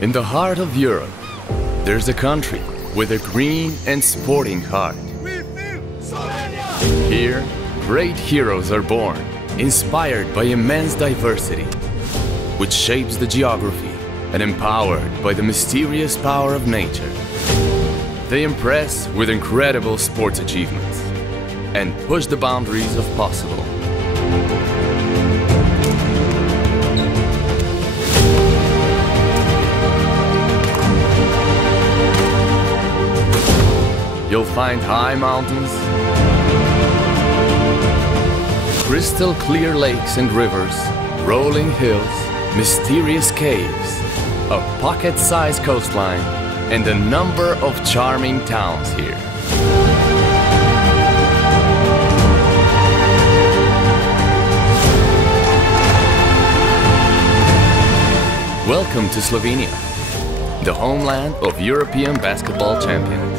In the heart of Europe, there's a country with a green and sporting heart. We feel Slovenia! Here, great heroes are born, inspired by immense diversity, which shapes the geography and empowered by the mysterious power of nature. They impress with incredible sports achievements and push the boundaries of possible. You'll find high mountains, crystal clear lakes and rivers, rolling hills, mysterious caves, a pocket-sized coastline, and a number of charming towns here. Welcome to Slovenia, the homeland of European basketball champions.